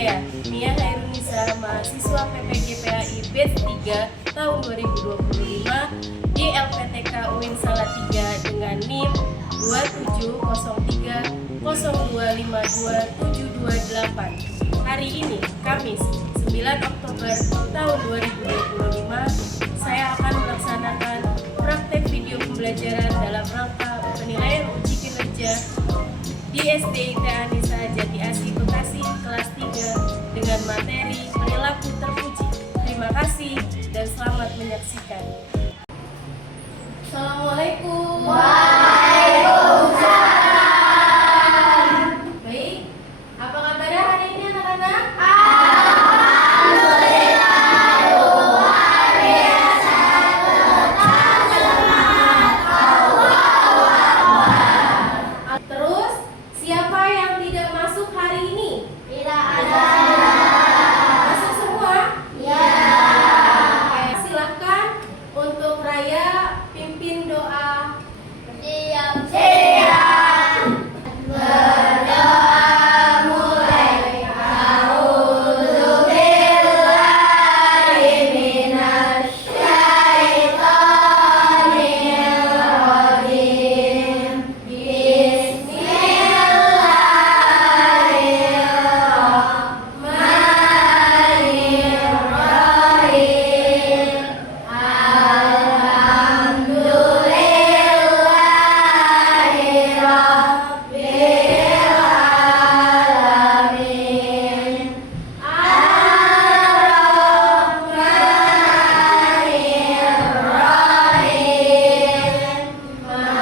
Saya, Mia Hairunisa, mahasiswa PPG PAI batch 3 tahun 2025 di LPTK UIN Salatiga dengan NIM 2703025278. Hari ini, Kamis, 9 Oktober tahun 2025, saya akan melaksanakan praktek video pembelajaran dalam rangka penilaian uji kinerja di SD Anissa Jati Asih Bekasi kelas 3 dengan materi perilaku terpuji. Terima kasih dan selamat menyaksikan. Assalamualaikum. Waalaikumsalam. Baik, apa kabarnya hari ini anak-anak? Alhamdulillah, luar biasa, tetap semangat, Allahu Akbar. Terus, siapa yang tidak masuk hari ini? Tidak ada. Masuk semua? Ya. Oke, silakan untuk Raya pimpin doa. Siap. Berdoa mulai. A'udzubillahi minasyaitonir rajim. Bismillahirrahmanirrahim. Alhamdulillahi rabbil alamin. Ar-Rahmanir-Rahim. Maliki yaumiddin.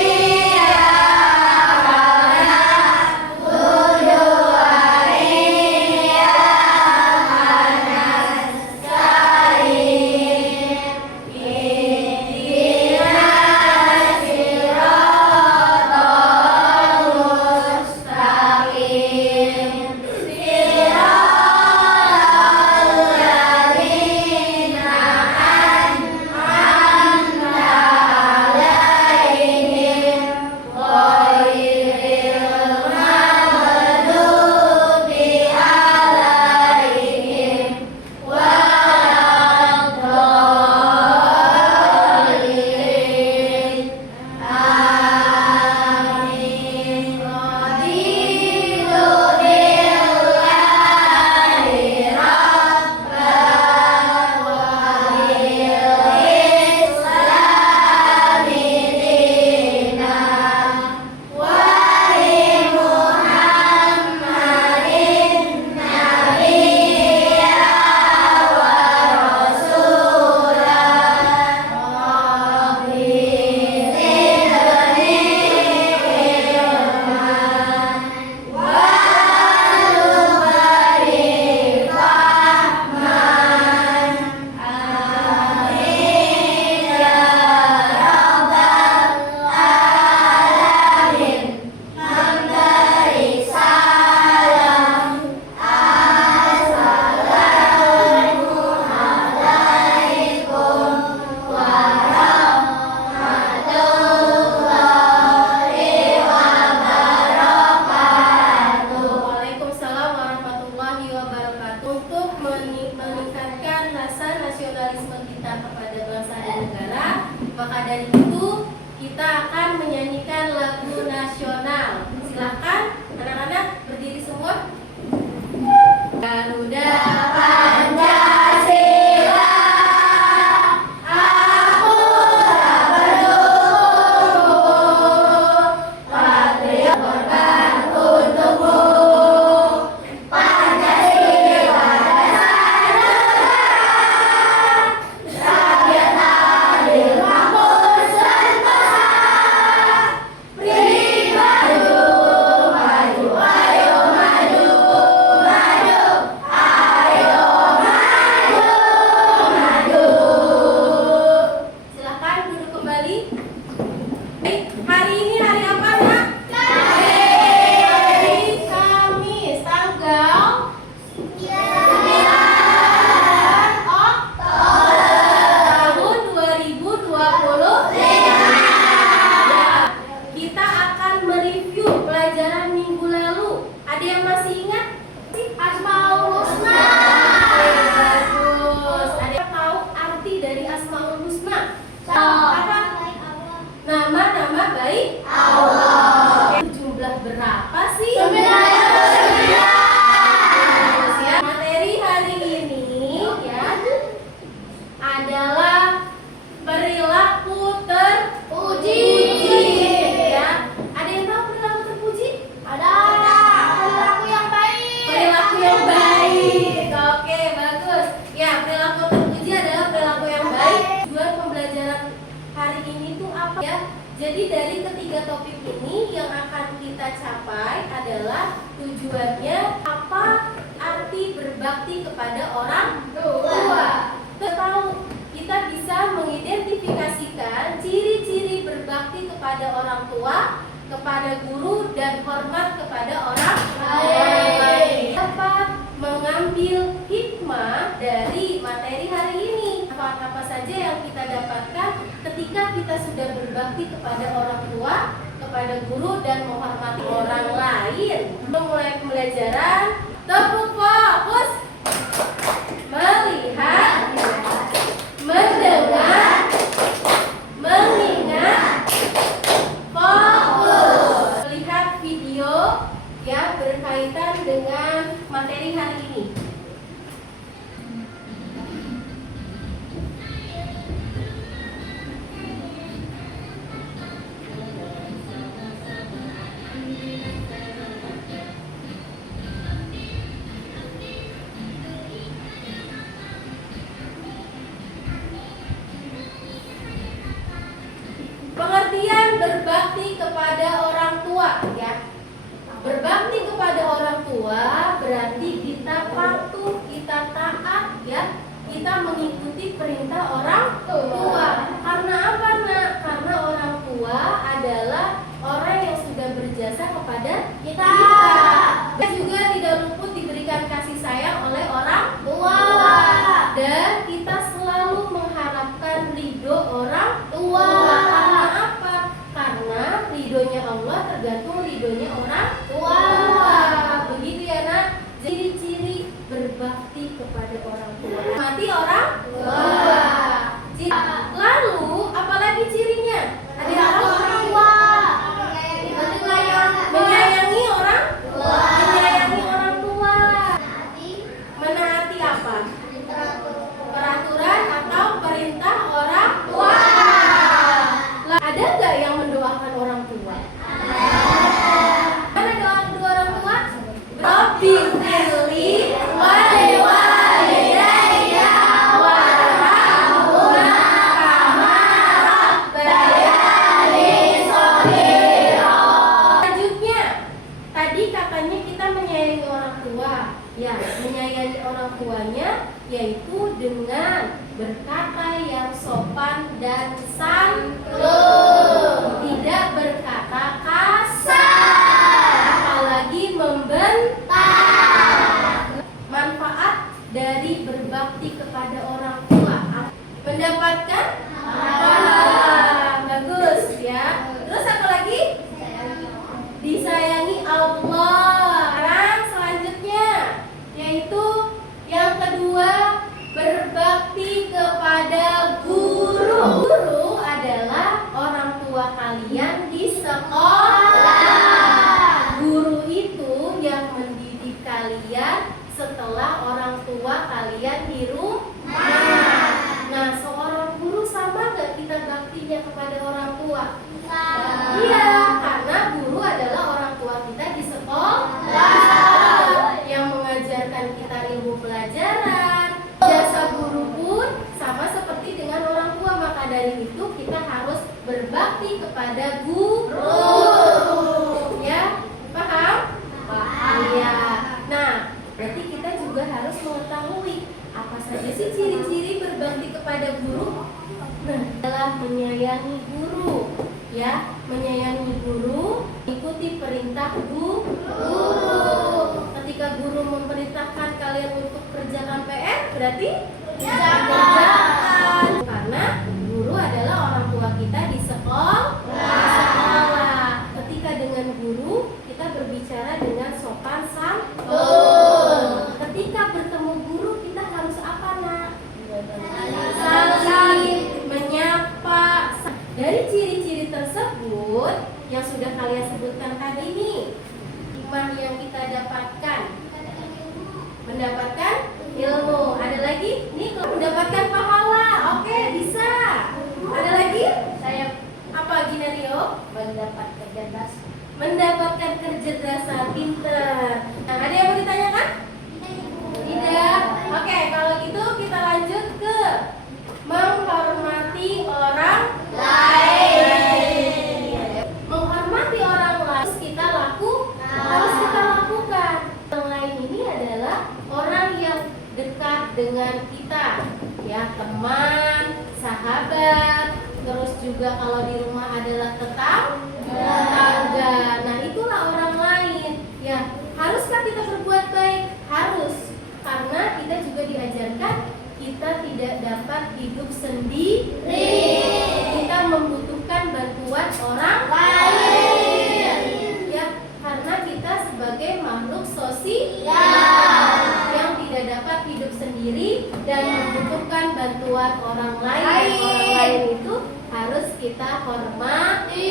Iyyaka na'budu wa iyyaka nasta'in. Ihdinas siratal mustaqim. Siratal ladzina an'amta 'alaihim ghairil maghdubi 'alaihim waladdallin. Amin. Raditu billahi rabban wa bil islami dinan wa bi Muhammadin nabiyya wa rasulah. Rabbi zidni ilman warzuqni fahman. Amin ya rabbal alamin. Memberi salam. Assalamualaikum warahmatullahi wabarakatuh. Waalaikumsalam warahmatullahi wabarakatuh. Untuk meningkatkan rasa nasionalisme kita kepada bangsa dan negara, maka dari itu kita akan menyanyikan lagu nasional. Silahkan anak-anak berdiri semua. Garuda Pancasila, aku tak berdukung, patriot korban untukmu. Pancasila dasar negara, rakyat adil makmur sentosa. Maju, maju, ayo maju, maju, ayo maju, maju. Silakan duduk kembali. Baik, hari ini hari apa, Nak? Hari Kamis, tanggal 9 Oktober tahun 2025. Ya, itu apa ya? Jadi dari ketiga topik ini yang akan kita capai adalah tujuannya apa arti berbakti kepada orang tua. Kita bisa mengidentifikasikan ciri-ciri berbakti kepada orang tua, kepada guru, dan hormat kepada orang lain. Dapat mengambil hikmah dari materi hari ini. Apa saja yang kita dapatkan ketika kita sudah berbakti kepada orang tua, kepada guru, dan menghormati orang lain. Memulai pembelajaran, tepuk fokus, melihat, mendengar, mengingat, fokus. Lihat video yang berkaitan dengan materi hari ini. Pengertian berbakti kepada orang tua ya. Berbakti kepada orang tua berarti kita patuh, kita taat ya. Kita mengikuti perintah orang tua. Karena apa, Nak? Karena orang tua adalah orang yang sudah berjasa kepada kita. Kita juga tidak luput diberikan kasih sayang oleh orang tua. Dan kita selalu mengharapkan ridho orang tua. Karena apa? Karena ridhonya Allah tergantung ridhonya orang tua. Begitu ya, Nak? Ciri-ciri berbakti kepada orang tua. Mati orang tua. Lalu apalagi cirinya? Ada yang tahu? Menyayangi orang tua. Menyayangi orang tua. Menaati apa? Peraturan atau perintah orang tua. Ada nggak yang mendoakan orang tua? Mana doa kedua orang tua? Rabbi firli waliwalidayya warhamhuma kama rabbayani shaghira. Selanjutnya, tadi katanya kita menyayangi orang tua. Ya, menyayangi orang tuanya yaitu dengan berkata yang sopan dan santun, tidak berkata kasar, apalagi membentak. Manfaat dari berbakti kepada orang tua, mendapatkan bagus ya. Terus apa lagi? Disayangi Allah. Sekarang selanjutnya yaitu yang kedua, berbakti kepada guru. Guru adalah orang tua kalian di sekolah. Guru itu yang mendidik kalian setelah orang tua kalian di rumah. Nah, seorang guru sama nggak kita baktinya kepada orang tua? Iya, karena guru adalah orang tua kita di sekolah yang mengajarkan kita ilmu pelajaran. Jasa guru pun sama seperti dengan orang tua, maka dari itu kita harus berbakti kepada guru. Ya, paham? Paham. Iya. Nah, berarti kita juga harus mengetahui apa saja sih ciri-ciri berbakti kepada guru. Nah, adalah menyayangi guru. Ya, menyayangi guru, ikuti perintah guru. Ketika guru memerintahkan kalian untuk kerjakan PR, berarti kerjakan. Karena guru adalah orang tua kita di sekolah. Ketika dengan guru, kita berbicara dengan sopan santun. Ketika bertemu guru, kita harus apa, Nak? Saling menyapa. Dari ciri-ciri tersebut yang sudah kalian sebutkan tadi nih, hikmah yang kita dapatkan, mendapatkan ilmu. Ada lagi? Nih, mendapatkan pahala. Oke, bisa. Ada lagi? Saya apa gini Rio? Mendapatkan kecerdasan. Mendapatkan kecerdasan, pinter. Nah, ada yang mau ditanyakan? Tidak. Oke, kalau gitu kita lanjut ke menghormati orang lain. juga kalau di rumah adalah tetangga. Nah, itulah orang lain. Ya, haruskah kita berbuat baik? Harus. Karena kita juga diajarkan kita tidak dapat hidup sendiri. Kita membutuhkan bantuan orang lain. Ya, karena kita sebagai makhluk sosial yang tidak dapat hidup sendiri dan membutuhkan bantuan orang lain. Dan orang lain itu harus kita hormati.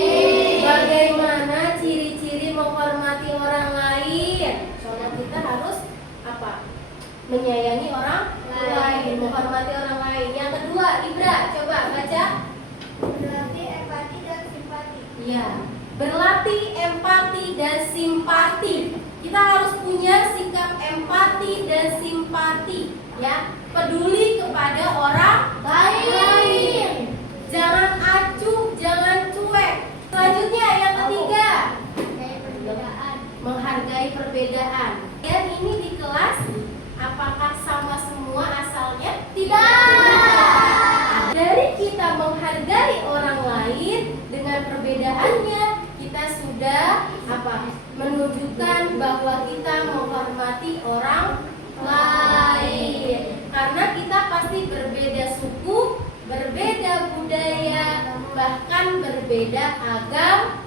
Bagaimana ciri-ciri menghormati orang lain? Soalnya kita harus apa? Menyayangi orang lain, menghormati orang lain. Yang kedua, Ibra, coba baca. Berarti empati dan simpati. Iya, berlatih empati dan simpati. Kita harus punya sikap empati dan simpati, ya. Peduli kepada orang lain. Jangan acuh, jangan cuek. Selanjutnya yang ketiga, menghargai perbedaan. Dan ini di kelas apakah sama semua asalnya? Tidak. Dari kita menghargai orang lain dengan perbedaannya, kita sudah menunjukkan bahwa kita menghormati orang lain. Karena kita pasti berbeda suku, berbeda budaya, bahkan berbeda agama.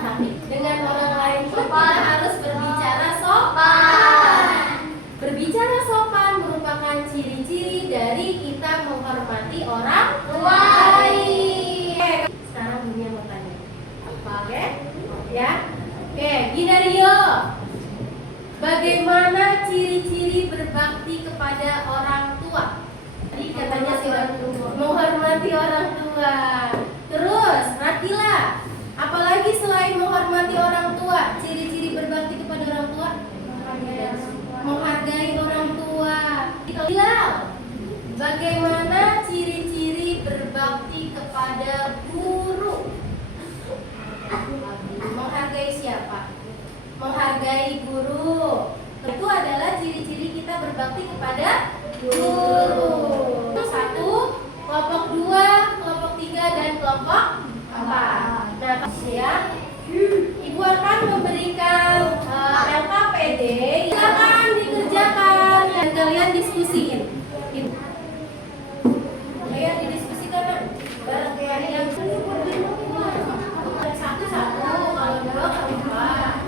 Tapi dengan orang lain pun kita harus berbicara sopan. Berbicara sopan merupakan ciri-ciri dari kita menghormati orang lain. Sekarang Dunia mau tanya. Oke? Ya? Oke, Gina Rio. Bagaimana ciri-ciri berbakti kepada orang tua? Tadi katanya sudah menghormati orang tua. Terus, Rakila, apalagi selain menghormati orang tua, ciri-ciri berbakti kepada orang tua? Menghargai orang tua. Bilal, bagaimana ciri-ciri berbakti kepada guru? Menghargai siapa? Menghargai guru. Itu adalah ciri-ciri kita berbakti kepada guru. Satu, kelompok 2, kelompok 3, dan kelompok 4. Nah, ya, Ibu akan memberikan LKPD. Silakan dikerjakan dan kalian diskusiin. Kalian didiskusikan bareng kalian. Satu-satu, kalau 2 kalau 4.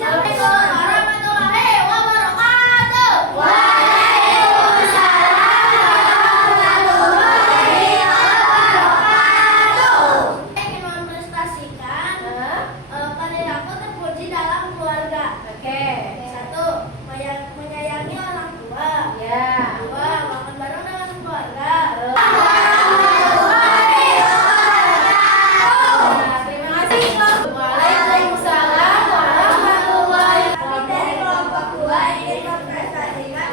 Assalamualaikum warahmatullahi wabarakatuh. Ingin memprestasikan karir aku terpuji dalam keluarga. Oke. Satu, menyayangi orang tua. Ya. Dua, makan bareng dengan keluarga. Nah, terima kasih. Waalaikumsalam warahmatullahi Dari wabarakatuh. kelompok dua ingin memprestasikan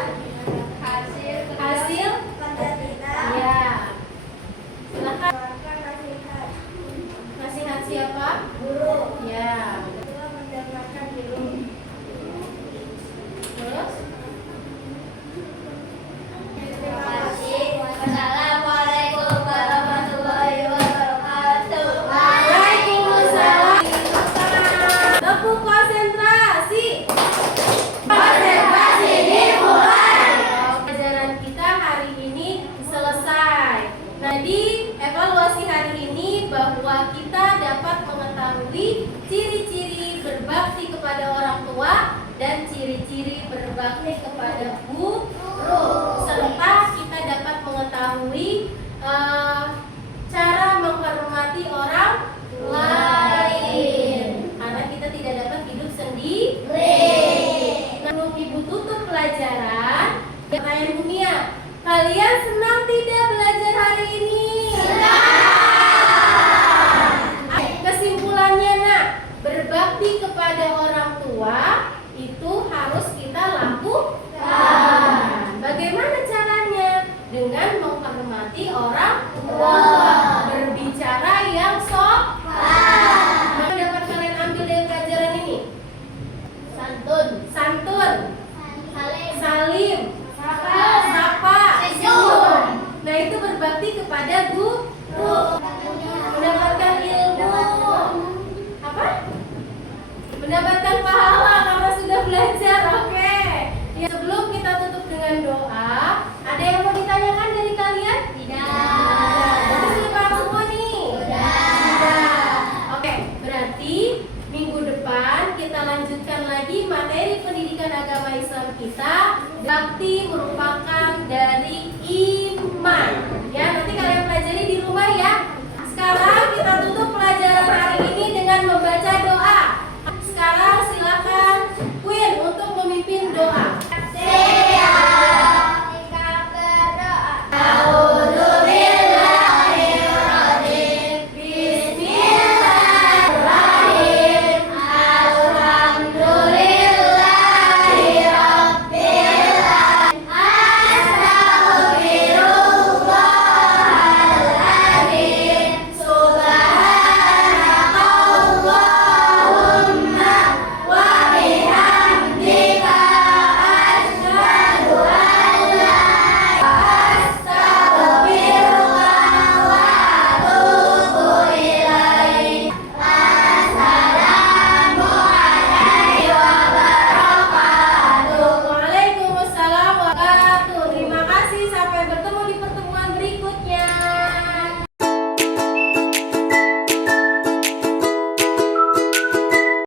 Hasil? pendidikan. Ya. Silakan. Melakukan nasihat Nasihat siapa? guru. Ya. Dua, mendengarkan guru. Terus? Terima kasih. Wassalamualaikum warahmatullahi wabarakatuh. Waalaikumsalam. Tepuk konsentrasi. Konsentrasi dimulai. Pelajaran kita hari ini selesai. Jadi evaluasi hari ini bahwa kita dapat mengetahui ciri-ciri berbakti kepada orang tua dan ciri-ciri berbakti kepada guru, serta kita dapat mengetahui cara menghormati orang lain. Karena kita tidak dapat hidup sendiri. Sebelum Ibu tutup pelajaran, pertanyaan dunia, kalian senang tidak belajar hari ini? Kesimpulannya, nak, berbakti kepada orang tua itu harus kita lakukan. dengan agama Islam kita, bakti merupakan